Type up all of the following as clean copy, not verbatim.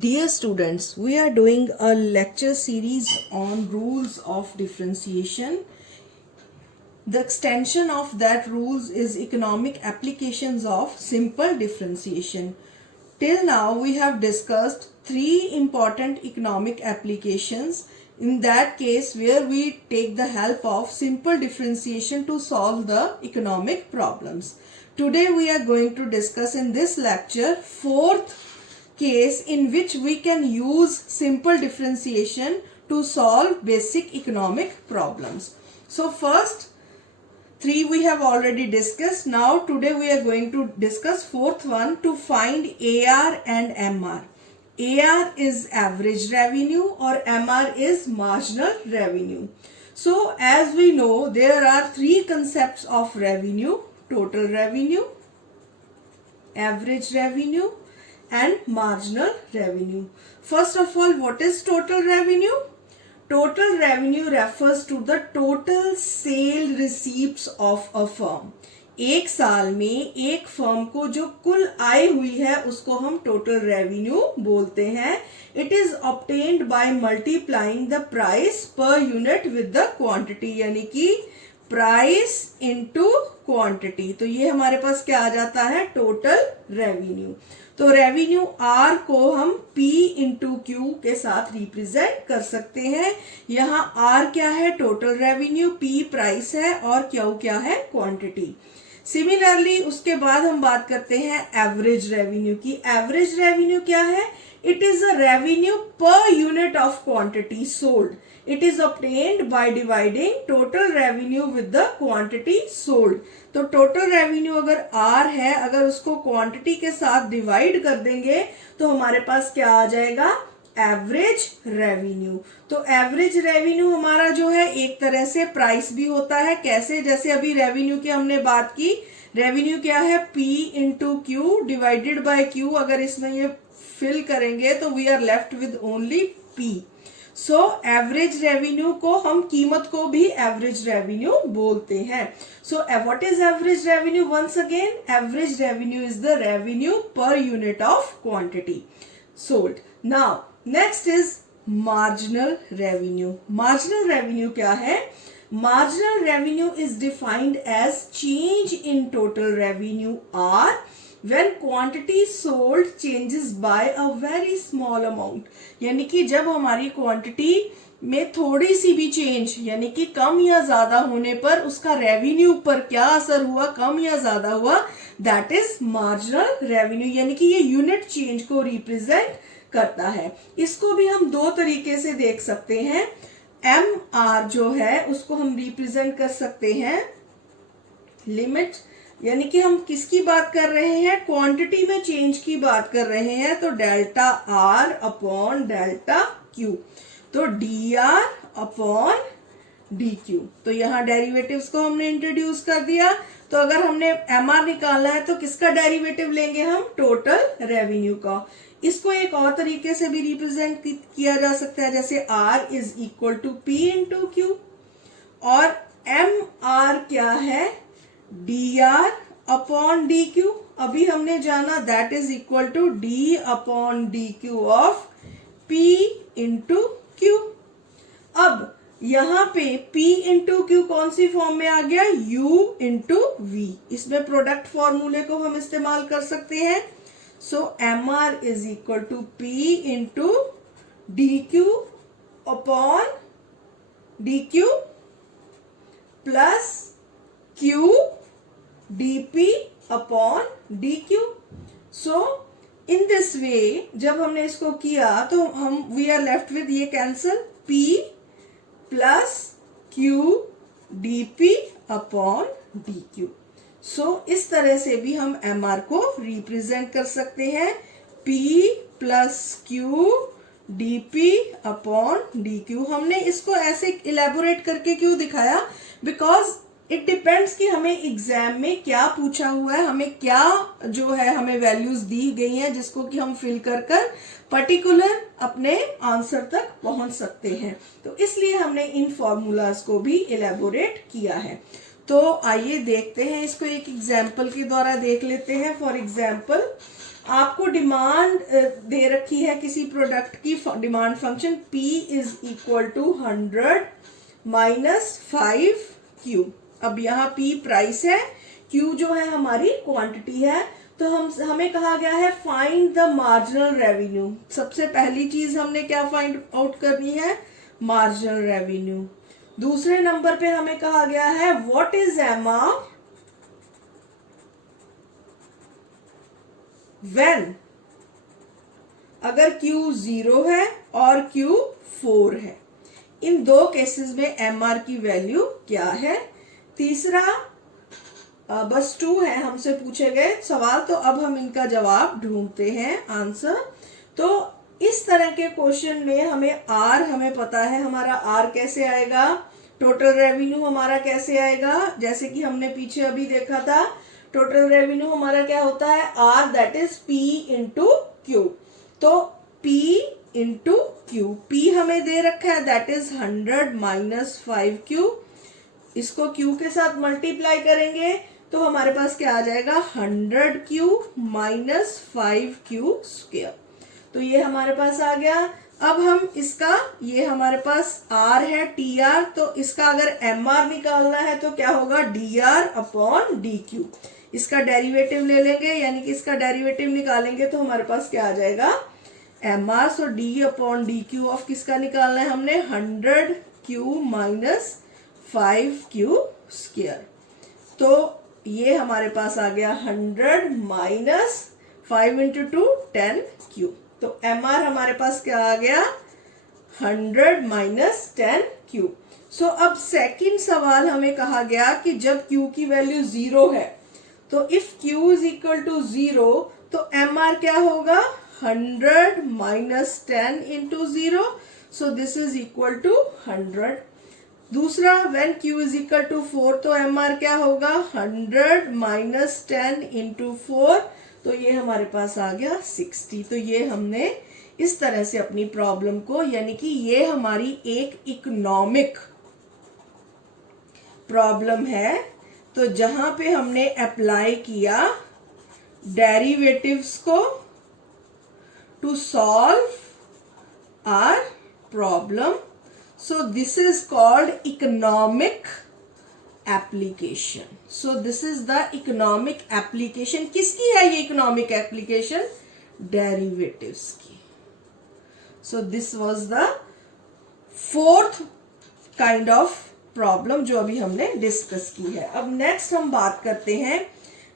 Dear students, we are doing a lecture series on rules of differentiation. The extension of that rules is economic applications of simple differentiation. Till now we have discussed three important economic applications. In that case where we take the help of simple differentiation to solve the economic problems. Today we are going to discuss in this lecture fourth case in which we can use simple differentiation to solve basic economic problems. So first three we have already discussed. Now today we are going to discuss fourth one, to find AR and MR. AR is average revenue or MR is marginal revenue. So as we know, there are three concepts of revenue: total revenue, average revenue and marginal revenue. First of all, what is total revenue? Total revenue refers to the total sale receipts of a firm. एक साल में एक firm को जो कुल आय हुई है उसको हम टोटल रेवेन्यू बोलते हैं. It is obtained by multiplying the price per unit with the quantity, यानी कि प्राइस इनटू क्वांटिटी. तो ये हमारे पास क्या आ जाता है? Total revenue. तो रेवेन्यू आर को हम P इंटू क्यू के साथ रिप्रेजेंट कर सकते हैं. यहाँ आर क्या है? टोटल रेवेन्यू, P प्राइस है और क्यू क्या है? क्वांटिटी. सिमिलरली उसके बाद हम बात करते हैं एवरेज रेवेन्यू की. एवरेज रेवेन्यू क्या है? It is a revenue per unit of quantity sold. It is obtained by dividing total revenue with the quantity sold. तो total revenue अगर R है, अगर उसको quantity के साथ divide कर देंगे तो हमारे पास क्या आ जाएगा? Average revenue. तो एवरेज रेवेन्यू हमारा जो है एक तरह से प्राइस भी होता है. कैसे? जैसे अभी रेवेन्यू की हमने बात की. रेवेन्यू क्या है? P into Q divided by Q. अगर इसमें ये फिल करेंगे तो we are left with only P. So average revenue को हम कीमत को भी एवरेज रेवेन्यू बोलते हैं. So what is average revenue? Once again, average revenue is the revenue per unit of quantity sold. Now next is marginal revenue. Marginal revenue क्या है? Marginal revenue is defined as change in total revenue R when quantity sold changes by a very small amount. यानी कि जब हमारी quantity में थोड़ी सी भी change, यानी कि कम या ज्यादा होने पर उसका रेवेन्यू पर क्या असर हुआ, कम या ज्यादा हुआ, दैट इज मार्जिनल रेवेन्यू. यानी कि ये यूनिट चेंज को रिप्रेजेंट करता है. इसको भी हम दो तरीके से देख सकते हैं. MR जो है उसको हम रिप्रेजेंट कर सकते हैं लिमिट, यानी कि हम किसकी बात कर रहे हैं? क्वांटिटी में चेंज की बात कर रहे हैं. तो delta R upon delta Q. तो D R upon D Q. तो यहाँ डेरिवेटिव्स को हमने इंट्रोड्यूस कर दिया. तो अगर हमने एमआर निकालना है तो किसका डेरिवेटिव लेंगे हम? टोटल रेवेन्यू का. इसको एक और तरीके से भी रिप्रेजेंट किया जा सकता है, जैसे R is equal to P into Q और एम आर क्या है? D R upon D Q. अभी हमने जाना that is equal to D upon D Q of P into Q. अब यहां पे P इंटू क्यू कौन सी फॉर्म में आ गया? U into V. इसमें प्रोडक्ट फॉर्मूले को हम इस्तेमाल कर सकते हैं. So M R is equal to P into D Q upon D Q plus Q dp upon dq. So in this way जब हमने इसको किया तो हम वी आर लेफ्ट विद ये cancel P plus Q dp upon dq. So इस तरह से भी हम MR को रिप्रेजेंट कर सकते हैं. P plus Q dp upon dq. हमने इसको ऐसे इलेबोरेट करके क्यों दिखाया? बिकॉज इट डिपेंड्स कि हमें एग्जाम में क्या पूछा हुआ है, हमें क्या जो है हमें वैल्यूज दी गई हैं जिसको कि हम फिल कर कर पर्टिकुलर अपने आंसर तक पहुंच सकते हैं. तो इसलिए हमने इन फॉर्मूलाज को भी इलेबोरेट किया है. तो आइए देखते हैं इसको एक एग्जाम्पल के द्वारा देख लेते हैं. फॉर एग्जाम्पल आपको डिमांड दे रखी है किसी प्रोडक्ट की, demand function P is equal to 100 minus 5Q। अब यहाँ P प्राइस है, Q जो है हमारी क्वांटिटी है। तो हमें कहा गया है फाइंड द मार्जिनल रेवेन्यू। सबसे पहली चीज हमने क्या फाइंड आउट करनी है, मार्जिनल रेवेन्यू। दूसरे नंबर पे हमें कहा गया है व्हाट इज MR व्हेन, अगर Q 0 है और Q 4 है, इन दो केसेस में MR की वैल्यू क्या है। तीसरा बस 2 है हमसे पूछे गए सवाल, तो अब हम इनका जवाब ढूंढते हैं, आंसर। तो इस तरह के क्वेश्चन में हमें पता है हमारा R कैसे आएगा, टोटल रेवेन्यू हमारा कैसे आएगा। जैसे कि हमने पीछे अभी देखा था, टोटल रेवेन्यू हमारा क्या होता है, R that is P into Q। तो P इंटू Q, P हमें दे रखा है दैट इज 100 माइनस 5Q। इसको Q के साथ मल्टीप्लाई करेंगे तो हमारे पास क्या आ जाएगा, 100Q माइनस 5Q स्क्वायर। तो ये हमारे पास आ गया। अब हम इसका, ये हमारे पास R है TR, तो इसका अगर MR निकालना है तो क्या होगा, DR अपॉन DQ। इसका डेरिवेटिव ले लेंगे, यानी कि इसका डेरिवेटिव निकालेंगे तो हमारे पास क्या आ जाएगा, MR। So D upon DQ of किसका निकालना है हमने, 100Q माइनस 5Q स्क्वायर। तो ये हमारे पास आ गया 100 माइनस 5 इंटू 2 10Q। तो MR हमारे पास क्या आ गया, 100 माइनस 10Q। सो अब सेकंड सवाल हमें कहा गया कि जब Q की वैल्यू 0 है, तो if Q is equal to 0 तो MR क्या होगा, 100 minus 10 into 0। So this is equal to 100। दूसरा, when Q is equal to 4 तो MR क्या होगा, 100 माइनस 10 इंटू 4। तो ये हमारे पास आ गया 60। तो ये हमने इस तरह से अपनी प्रॉब्लम को, यानी कि ये हमारी एक इकोनॉमिक प्रॉब्लम है, तो जहां पे हमने अप्लाई किया डेरिवेटिव्स को to solve our problem. So this is called economic application. So this is the economic application. किसकी है ये economic application? Derivatives की. So this was the fourth kind of problem जो अभी हमने डिस्कस की है। अब नेक्स्ट हम बात करते हैं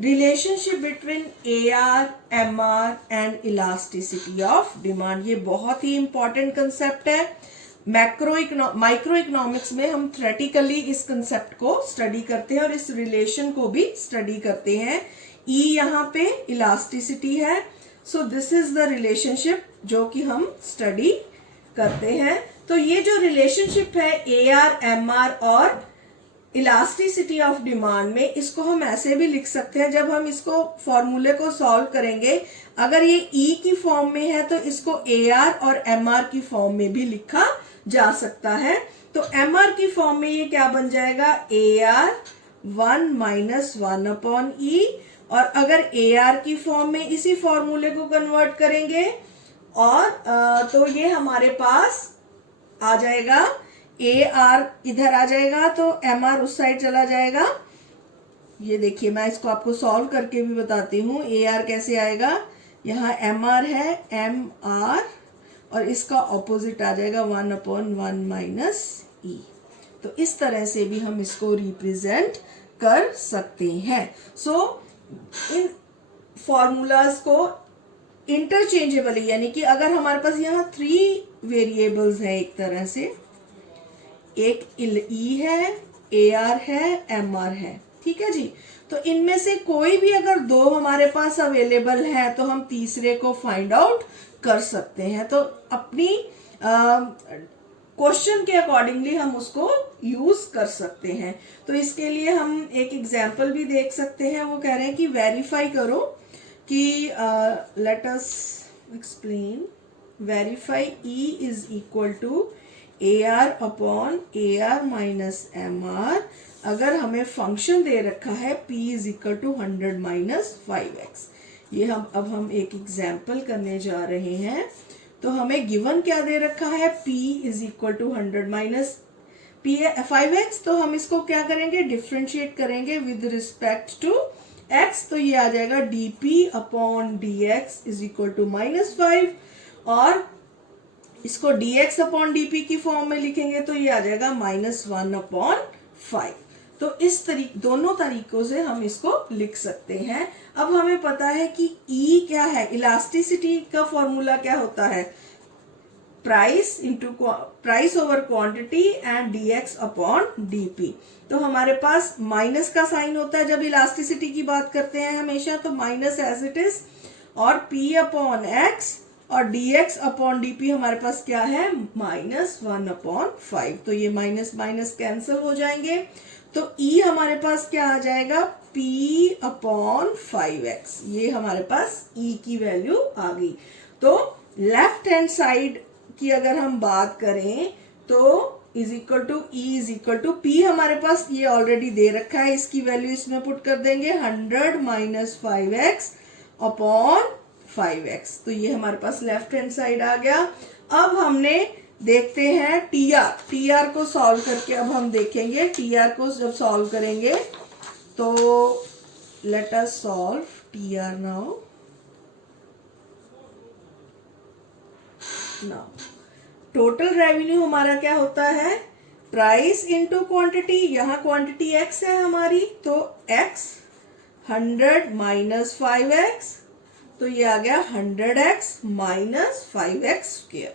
relationship between AR, MR and elasticity of demand. ये बहुत ही इंपॉर्टेंट कंसेप्ट है। माइक्रो इकोनॉमिक्स में हम थ्योरेटिकली इस कंसेप्ट को स्टडी करते हैं और इस रिलेशन को भी स्टडी करते हैं। E यहाँ पे इलास्टिसिटी है। सो दिस इज द रिलेशनशिप जो कि हम स्टडी करते हैं। तो ये जो रिलेशनशिप है AR, MR और इलास्टिसिटी ऑफ डिमांड में, इसको हम ऐसे भी लिख सकते हैं, जब हम इसको फॉर्मूले को सॉल्व करेंगे, अगर ये E की फॉर्म में है तो इसको AR और MR की फॉर्म में भी लिखा जा सकता है। तो MR की फॉर्म में ये क्या बन जाएगा, AR 1 माइनस 1 अपॉन E, और अगर AR की फॉर्म में इसी फॉर्मूले को कन्वर्ट करेंगे और तो ये हमारे पास आ जाएगा, AR इधर आ जाएगा तो MR उस साइड चला जाएगा। ये देखिए, मैं इसको आपको सॉल्व करके भी बताती हूँ। AR कैसे आएगा, यहाँ MR है MR और इसका ऑपोजिट आ जाएगा 1 अपॉन 1 माइनस E। तो इस तरह से भी हम इसको रिप्रेजेंट कर सकते हैं। सो इन फॉर्मूलाज को इंटरचेंजेबल, यानी कि अगर हमारे पास यहाँ 3 वेरिएबल्स हैं, एक तरह से एक E है, AR है, MR है, ठीक है जी। तो इनमें से कोई भी अगर 2 हमारे पास अवेलेबल है तो हम तीसरे को फाइंड आउट कर सकते हैं। तो अपनी क्वेश्चन के अकॉर्डिंगली हम उसको यूज कर सकते हैं। तो इसके लिए हम एक एग्जांपल भी देख सकते हैं। वो कह रहे हैं कि वेरीफाई करो कि let us explain, verify E is equal to AR upon AR minus MR। अगर हमें फंक्शन दे रखा है P is equal to 100 minus 5x, ये हम एक एग्जाम्पल करने जा रहे हैं। तो हमें गिवन क्या दे रखा है, p is equal to 100 minus P 5x। तो हम इसको क्या करेंगे, डिफ्रेंशिएट करेंगे विद रिस्पेक्ट टू x। तो ये आ जाएगा dp upon dx is equal to -5, और इसको dx अपॉन dp की फॉर्म में लिखेंगे तो ये आ जाएगा -1/5। तो इस दोनों तरीकों से हम इसको लिख सकते हैं। अब हमें पता है कि E क्या है, इलास्टिसिटी का फॉर्मूला क्या होता है, price over quantity and dx upon dp। तो हमारे पास माइनस का साइन होता है जब इलास्टिसिटी की बात करते हैं हमेशा, तो माइनस एज इट इज, और p अपॉन x और dx अपॉन dp हमारे पास क्या है, -1/5। तो ये माइनस माइनस कैंसिल हो जाएंगे। तो E हमारे पास क्या आ जाएगा, p अपॉन 5x। ये हमारे पास E की वैल्यू आ गई। तो लेफ्ट हैंड साइड की अगर हम बात करें तो is equal to E is equal to P हमारे पास ये ऑलरेडी दे रखा है, इसकी वैल्यू इसमें पुट कर देंगे 100 माइनस 5x अपॉन 5x। तो ये हमारे पास लेफ्ट हैंड साइड आ गया। अब हमने देखते हैं टीआर को सॉल्व करके। अब हम देखेंगे टीआर को जब सॉल्व करेंगे तो let us solve TR now. Total revenue हमारा क्या होता है, प्राइस इनटू क्वांटिटी। यहाँ क्वांटिटी x है हमारी, तो x 100 माइनस 5x, तो ये आ गया 100x माइनस 5x स्क्वायर।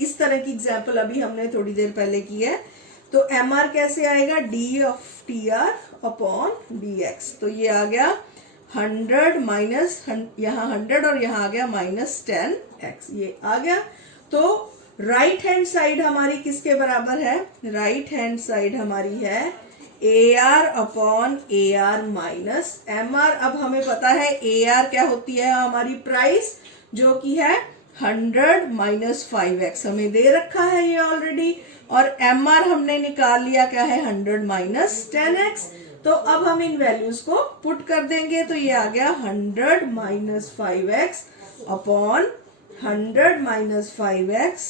इस तरह की एग्जाम्पल अभी हमने थोड़ी देर पहले की है। तो mr कैसे आएगा, d of tr upon dx। तो ये आ गया 100 माइनस, यहाँ 100 और यहाँ आ गया -10x, ये आ गया। तो राइट हैंड साइड हमारी किसके बराबर है, राइट हैंड साइड हमारी है AR upon AR minus MR। अब हमें पता है AR क्या होती है, हमारी प्राइस, जो कि है 100 माइनस 5x हमें दे रखा है ये ऑलरेडी, और MR हमने निकाल लिया क्या है, 100 माइनस 10x। तो अब हम इन वैल्यूज को पुट कर देंगे तो ये आ गया 100 minus 5x upon 100 minus 5x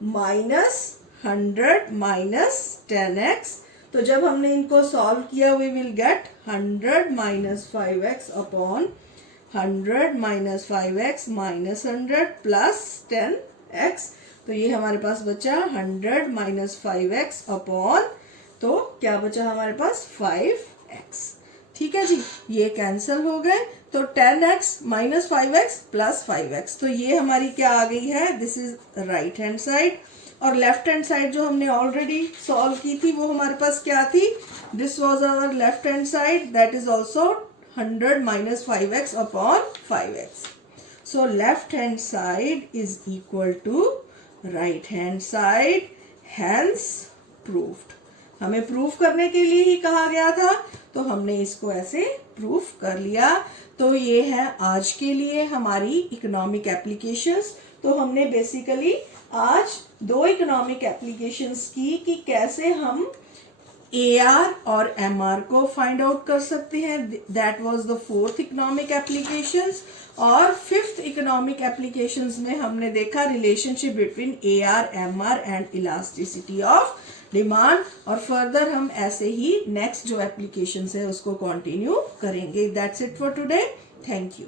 minus 100 minus 10x। तो जब हमने इनको सॉल्व किया we will get 100 minus 5x upon 100 minus 5x minus 100 plus 10x। तो ये हमारे पास बचा 100 माइनस 5x अपॉन, तो क्या बचा हमारे पास 5x। ठीक है जी, ये कैंसिल हो गए। तो 10x minus 5x plus 5x। तो ये हमारी क्या आ गई है, this is right hand side. और लेफ्ट हैंड साइड जो हमने ऑलरेडी सॉल्व की थी वो हमारे पास क्या थी, this was our left hand side, that is also 100 minus 5x upon 5x। So left hand side is equal to right hand side, hence proved. हमें प्रूफ करने के लिए ही कहा गया था, तो हमने इसको ऐसे प्रूफ कर लिया। तो ये है आज के लिए हमारी इकोनॉमिक एप्लीकेशंस। तो हमने बेसिकली आज 2 इकोनॉमिक एप्लीकेशंस की कि कैसे हम AR और MR को फाइंड आउट कर सकते हैं। That was the 4th economic applications. और 5th इकोनॉमिक एप्लीकेशंस में हमने देखा relationship between AR, MR and elasticity of demand. और फर्दर हम ऐसे ही नेक्स्ट जो एप्लीकेशंस है उसको कंटिन्यू करेंगे। That's it for today, thank you.